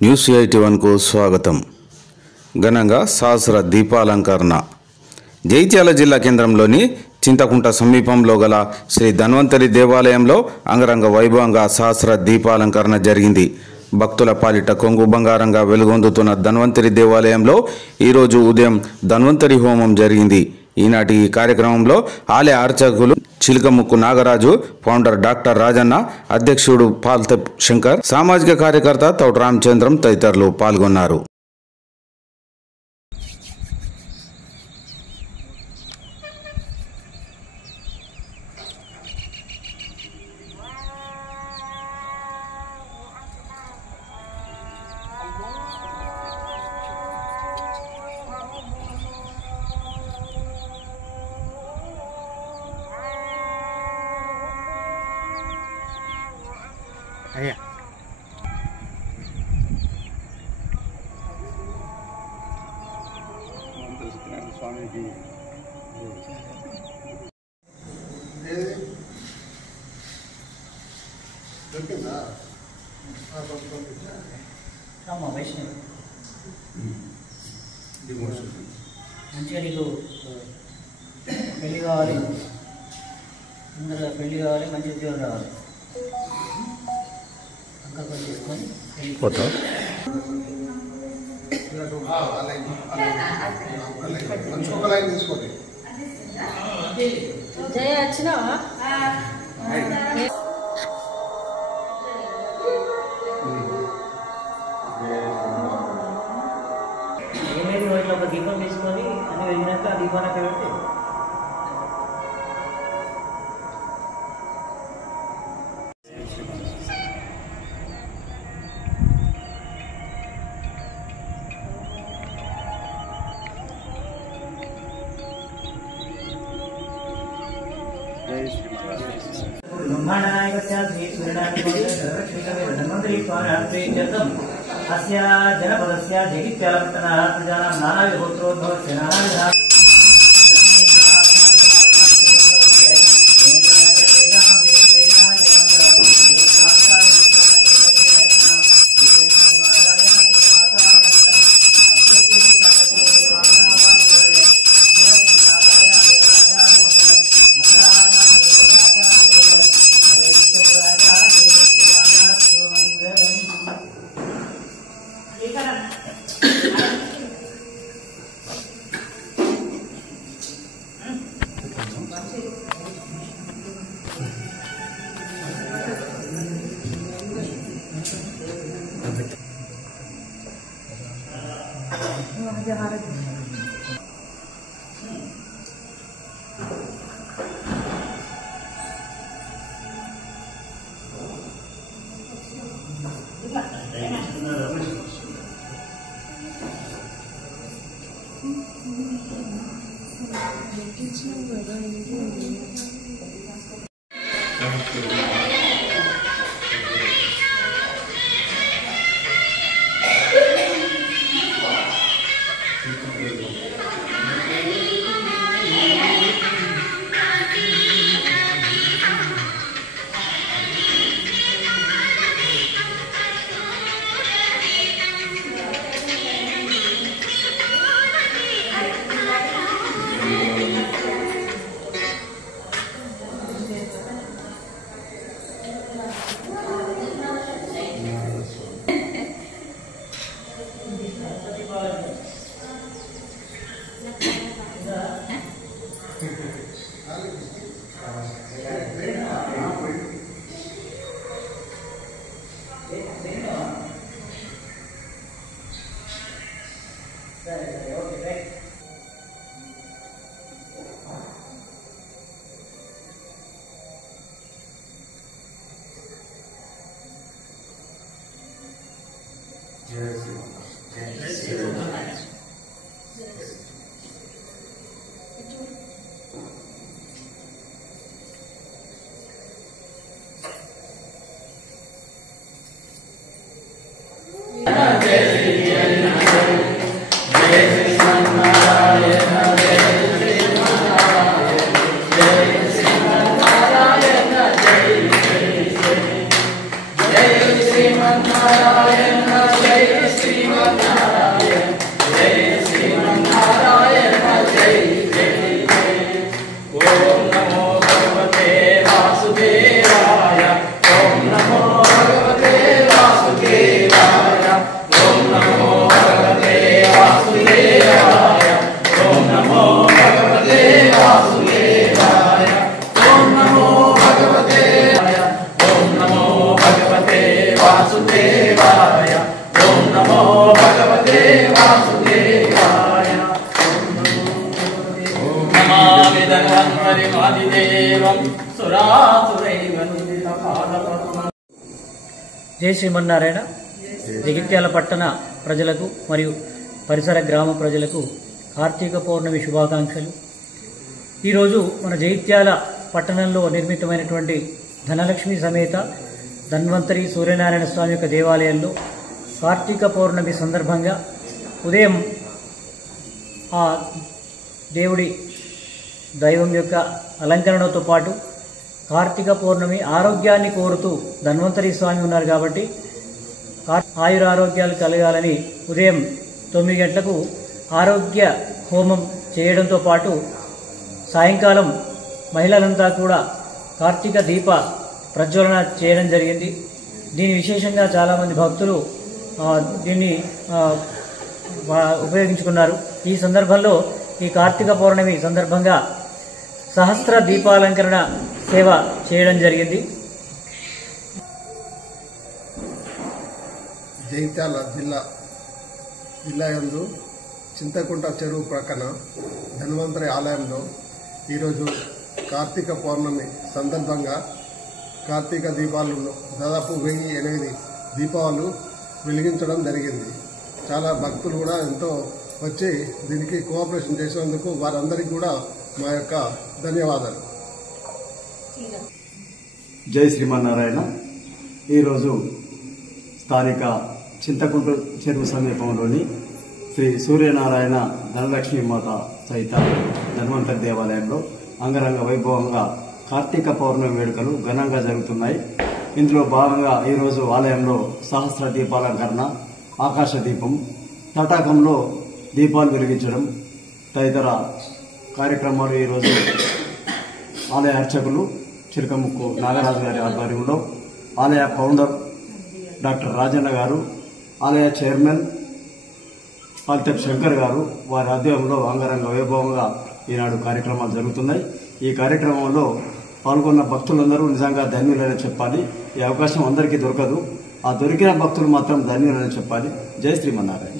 News 81 కు స్వాగతం. ఘనంగా సహస్ర దీపాలంకరణ. జైత్యాల జిల్లా కేంద్రంలోని చింతకుంట సమీపంలో గల శ్రీ ధన్వంతరి దేవాలయంలో అంగరంగ వైభవంగా సహస్ర దీపాలంకరణ జరిగింది. భక్తుల పాలిట కొంగు బంగారంగా వెలుగొందుతున్న ధన్వంతరి దేవాలయంలో ఈరోజు ఉదయం ధన్వంతరి హోమం జరిగింది. ఈనాటి ఈ కార్యక్రమంలో ఆలయ అర్చకులు చిలకముక్కు నాగరాజు, ఫౌండర్ డాక్టర్ రాజన్న, అధ్యక్షుడు పాల్త శంకర్, సామాజిక కార్యకర్త తౌట రామచంద్రం తదితరులు పాల్గొన్నారు. అయ్యా స్వామికి వైష్ణవి మంచిగా నీకు పెళ్ళి కావాలి, ముందర పెళ్ళి కావాలి, మంచి ఉద్యోగం రావాలి. అంకల్పం చేసుకొని పోతా జయ వచ్చినావా? ఏమైంది ఇట్లా ఒక దీపం తీసుకొని అన్ని వెళ్ళినాక ఆ దీపాన్ని అక్కడ పెడితే అస్య జనపదస్య జగిత్యాలపట్టణः ప్రజానాం నానావిధగోత్రోద్భవస్య నానావిధ Jai Sri Narayana Jai ఓం నమో భగవతే వాసుదేవాయ. నమామి ధన్వంతరిమాదిదేవం సురాసురైవ నిందితపాదపద్మం. జై శ్రీమన్నారాయణ. జగిత్యాల పట్టణ ప్రజలకు మరియు పరిసర గ్రామ ప్రజలకు కార్తీక పౌర్ణమి శుభాకాంక్షలు. ఈరోజు మన జగిత్యాల పట్టణంలో నిర్మితమైనటువంటి ధనలక్ష్మి సమేత ధన్వంతరి సూర్యనారాయణ స్వామి యొక్క దేవాలయంలో కార్తీక పౌర్ణమి సందర్భంగా ఉదయం ఆ దేవుడి దైవం యొక్క అలంకరణతో పాటు కార్తీక పౌర్ణమి ఆరోగ్యాన్ని కోరుతూ ధన్వంతరి స్వామి ఉన్నారు కాబట్టి ఆయురారోగ్యాలు కలగాలని ఉదయం 9 గంటలకు ఆరోగ్య హోమం చేయడంతో పాటు సాయంకాలం మహిళలంతా కూడా కార్తీక దీప ప్రజ్వలన చేయడం జరిగింది. దీని విశేషంగా చాలామంది భక్తులు దీన్ని ఉపయోగించుకున్నారు. ఈ సందర్భంలో ఈ కార్తీక పౌర్ణమి సందర్భంగా సహస్ర దీపాలంకరణ సేవ చేయడం జరిగింది. జగిత్యాల జిల్లా యందు చింతకుంట చెరువు ప్రక్కన ధన్వంతరి ఆలయంలో ఈరోజు కార్తీక పౌర్ణమి సందర్భంగా కార్తీక దీపాలు దాదాపు 1008 దీపాలు వెలిగించడం జరిగింది. చాలా భక్తులు కూడా ఎంతో వచ్చి దీనికి కోఆపరేషన్ చేసినందుకు వారందరికీ కూడా మా యొక్క ధన్యవాదాలు. జై శ్రీమన్నారాయణ. ఈరోజు స్థానిక చింతకుంట చెరువు సమీపంలోని శ్రీ సూర్యనారాయణ ధనలక్ష్మి మాత సహిత ధన్వంతరి దేవాలయంలో అంగరంగ వైభవంగా కార్తీక పౌర్ణమి వేడుకలు ఘనంగా జరుగుతున్నాయి. ఇందులో భాగంగా ఈరోజు ఆలయంలో సహస్ర దీపాలంకరణ, ఆకాశ దీపం, తటాకంలో దీపాలు వెలిగించడం తదితర కార్యక్రమాలు ఈరోజు ఆలయ అర్చకులు చిలకముక్కు నాగరాజు గారి ఆధ్వర్యంలో, ఆలయ ఫౌండర్ డాక్టర్ రాజన్న గారు, ఆలయ చైర్మన్ పాల్తెప్ శంకర్ గారు వారి ఆధ్వర్యంలో అంగరంగ వైభవంగా ఈనాడు కార్యక్రమాలు జరుగుతున్నాయి. ఈ కార్యక్రమంలో పాల్గొన్న భక్తులందరూ నిజంగా ధన్యులని చెప్పాలి. ఈ అవకాశం అందరికీ దొరకదు. ఆ దొరికిన భక్తులు మాత్రం ధన్యులని చెప్పాలి. జై శ్రీమన్నారాయణ.